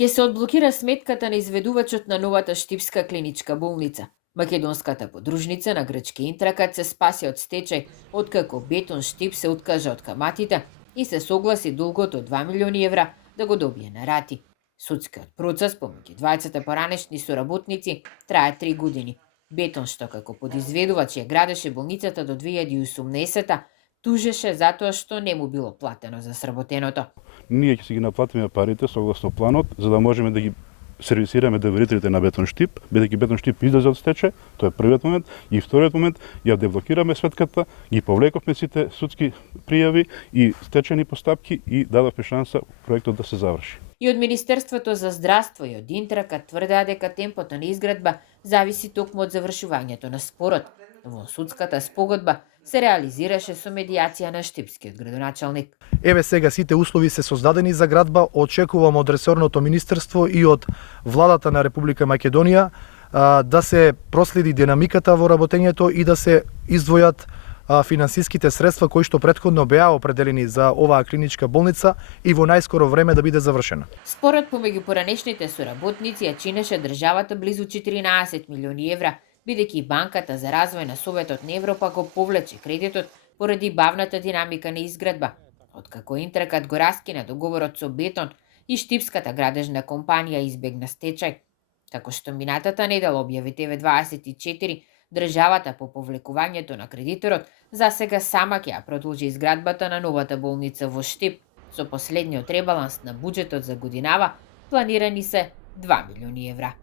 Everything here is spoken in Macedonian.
Ќе се одблокира сметката на изведувачот на новата штипска клиничка болница. Македонската подружница на грчки Интракат се спаси од стечај, откако Бетон Штип се откажа од каматите и се согласи долгот од 2 милиони евра да го добие на рати. Судскиот процес помеѓу двајцата поранешни соработници трае 3 години. Бетон, што како подизведувач ја градеше болницата до 2018, тужеше затоа што не му било платено за сработеното. Ние ќе си ги наплатиме парите согласно планот, за да можеме да ги сервисираме доверителите на Бетон Штип, бидејќи Бетон Штип излезе од стечај, тоа е првиот момент, и вториот момент ја деблокираме сметката, ги повлековме сите судски пријави и стечајни постапки и дадовме шанса проектот да се заврши. И од Министерството за здравство и од Интракат тврдеа дека темпото на изградба зависи токму од завршувањето на спорот. Во судската спогодба се реализираше со медијација на штипскиот градоначалник. Еве сега сите услови се создадени за градба, очекувам од ресорното министерство и од владата на Република Македонија да се проследи динамиката во работењето и да се издвојат финансиските средства кои што претходно беа определени за оваа клиничка болница и во најскоро време да биде завршена. Спорот помеѓу поранешните соработници ја чинеше државата близу 14 милиони евра, бидејќи Банката за развој на Советот на Европа го повлече кредитот поради бавната динамика на изградба. Откако Интракат го раскина договорот со Бетон и штипската градежна компанија избегна стечај. Како што минатата недела објави ТВ24, државата по повлекувањето на кредиторот засега сама ќе ја продолжи изградбата на новата болница во Штип. Со последниот ребаланс на буџетот за годинава планирани се 2 милиони евра.